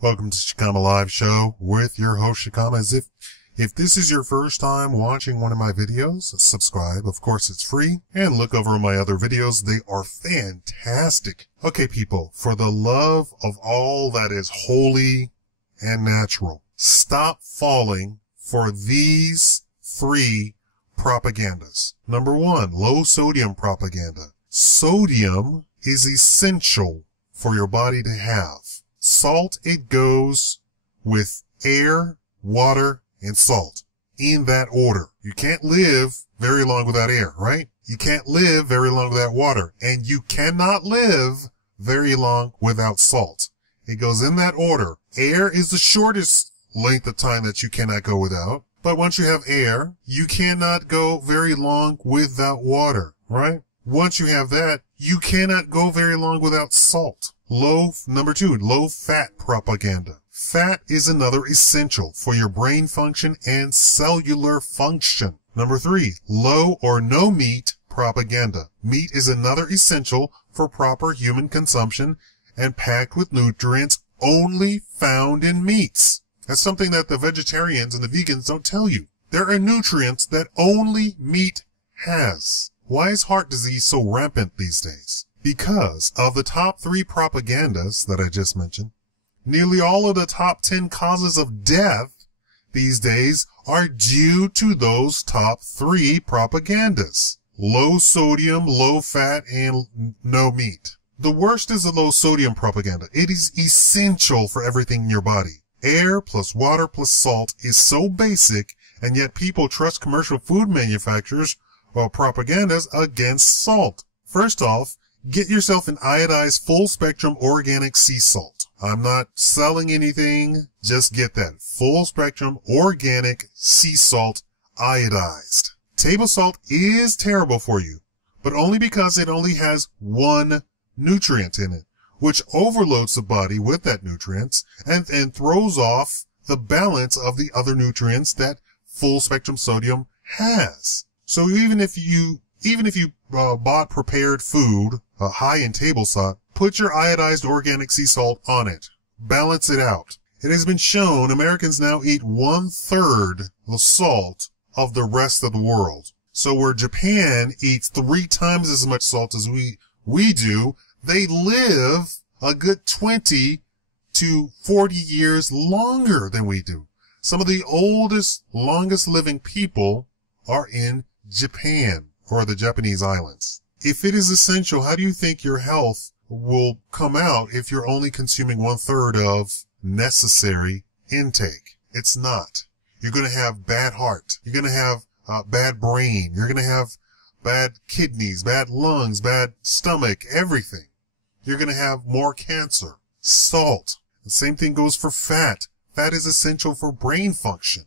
Welcome to Shikama Live Show with your host Shikama. If this is your first time watching one of my videos, subscribe. Of course, it's free. And look over my other videos. They are fantastic. Okay, people, for the love of all that is holy and natural, stop falling for these three propagandas. Number one, low sodium propaganda. Sodium is essential for your body to have. Salt, it goes with air, water, and salt. In that order. You can't live very long without air, right? You can't live very long without water. And you cannot live very long without salt. It goes in that order. Air is the shortest length of time that you cannot go without. But once you have air, you cannot go very long without water, right? Once you have that, you cannot go very long without salt. Number two, low fat propaganda. Fat is another essential for your brain function and cellular function. Number three, low or no meat propaganda. Meat is another essential for proper human consumption and packed with nutrients only found in meats. That's something that the vegetarians and the vegans don't tell you. There are nutrients that only meat has. Why is heart disease so rampant these days? Because of the top three propagandas that I just mentioned, nearly all of the top 10 causes of death these days are due to those top three propagandas. Low sodium, low fat, and no meat. The worst is the low sodium propaganda. It is essential for everything in your body. Air plus water plus salt is so basic, and yet people trust commercial food manufacturers or propagandas against salt. First off, get yourself an iodized full-spectrum organic sea salt. I'm not selling anything, just get that. Full-spectrum organic sea salt iodized. Table salt is terrible for you, but only because it only has one nutrient in it, which overloads the body with that nutrients and throws off the balance of the other nutrients that full-spectrum sodium has. So even if you bought prepared food high in table salt, put your iodized organic sea salt on it. Balance it out. It has been shown Americans now eat 1/3 the salt of the rest of the world. So where Japan eats 3 times as much salt as we do, they live a good 20 to 40 years longer than we do. Some of the oldest, longest living people are in Japan or the Japanese islands. If it is essential, how do you think your health will come out if you're only consuming 1/3 of necessary intake? It's not. You're going to have bad heart. You're going to have bad brain. You're going to have bad kidneys, bad lungs, bad stomach, everything. You're going to have more cancer. Salt. The same thing goes for fat. Fat is essential for brain function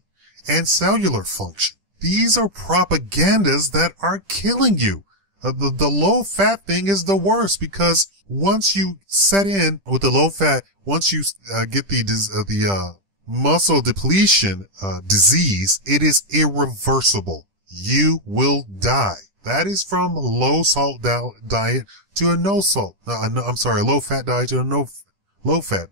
and cellular function. These are propagandas that are killing you. The low fat thing is the worst because once you set in with the low fat, once you get the muscle depletion disease, it is irreversible. You will die. That is from low salt diet to a no fat diet to a no fat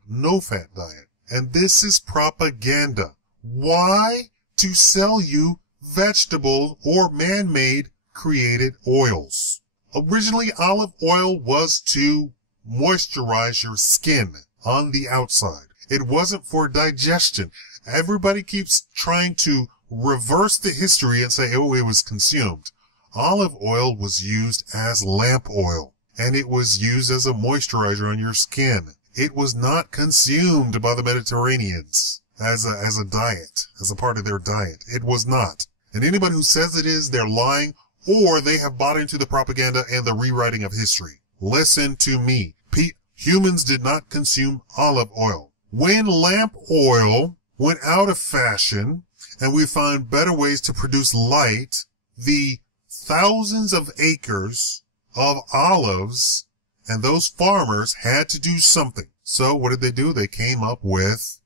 diet. And this is propaganda. Why? To sell you vegetable or man-made created oils. Originally, olive oil was to moisturize your skin on the outside. It wasn't for digestion. Everybody keeps trying to reverse the history and say, oh, it was consumed. Olive oil was used as lamp oil, and it was used as a moisturizer on your skin. It was not consumed by the Mediterraneans as a diet, as a part of their diet. It was not. And anybody who says it is, they're lying, or they have bought into the propaganda and the rewriting of history. Listen to me. Humans did not consume olive oil. When lamp oil went out of fashion and we found better ways to produce light, the thousands of acres of olives and those farmers had to do something. So what did they do? They came up with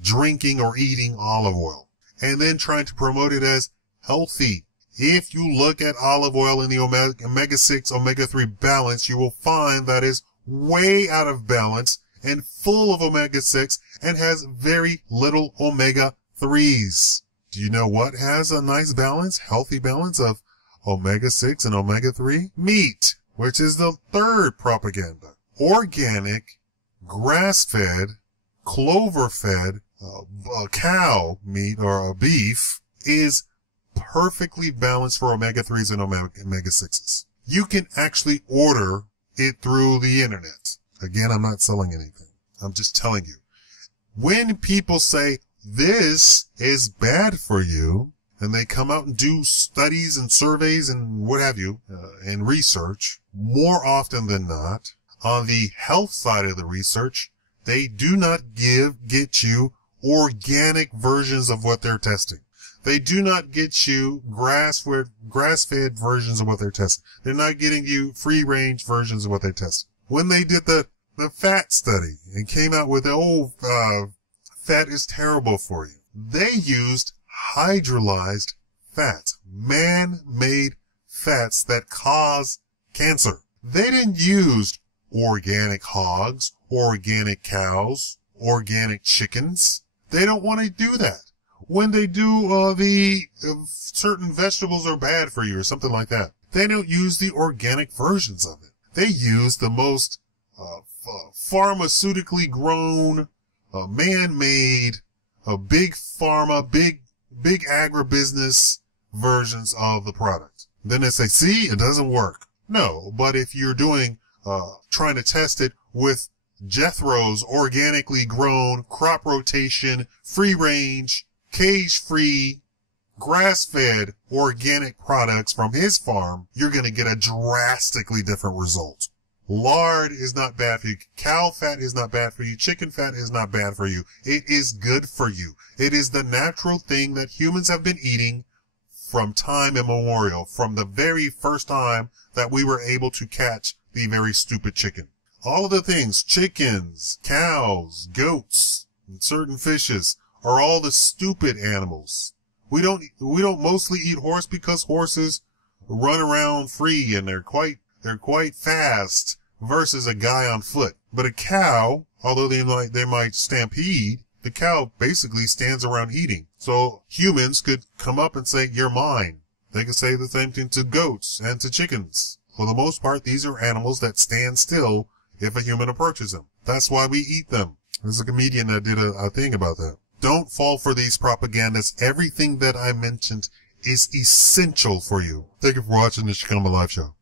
drinking or eating olive oil and then trying to promote it as healthy. If you look at olive oil in the omega-6, omega-3 balance, you will find that is way out of balance and full of omega-6 and has very little omega-3s. Do you know what has a nice balance, healthy balance of omega-6 and omega-3? Meat, which is the third propaganda. Organic, grass-fed, clover-fed cow meat or beef is perfectly balanced for omega-3s and omega-6s. You can actually order it through the internet. Again, I'm not selling anything. I'm just telling you. When people say this is bad for you, and they come out and do studies and surveys and what have you, and research, more often than not, on the health side of the research, they do not get you organic versions of what they're testing. They do not get you grass-fed versions of what they're testing. They're not getting you free-range versions of what they're testing. When they did the fat study and came out with fat is terrible for you, they used hydrolyzed fats, man-made fats that cause cancer. They didn't use organic hogs, organic cows, organic chickens. They don't want to do that. When they do certain vegetables are bad for you or something like that, they don't use the organic versions of it. They use the most pharmaceutically grown, man-made, big pharma, big agribusiness versions of the product. Then they say, see, it doesn't work. No, but if you're doing, trying to test it with Jethro's organically grown, crop rotation, free range, cage-free, grass-fed organic products from his farm, you're going to get a drastically different result. Lard is not bad for you. Cow fat is not bad for you. Chicken fat is not bad for you. It is good for you. It is the natural thing that humans have been eating from time immemorial, from the very first time that we were able to catch the very stupid chicken. All of the things, chickens, cows, goats, and certain fishes, are all the stupid animals. We don't mostly eat horse because horses run around free and they're quite fast versus a guy on foot. But a cow, although they might stampede, the cow basically stands around eating. So humans could come up and say, you're mine. They could say the same thing to goats and to chickens. For the most part, these are animals that stand still if a human approaches them. That's why we eat them. There's a comedian that did a thing about that. Don't fall for these propagandas. Everything that I mentioned is essential for you. Thank you for watching the Shikama Live Show.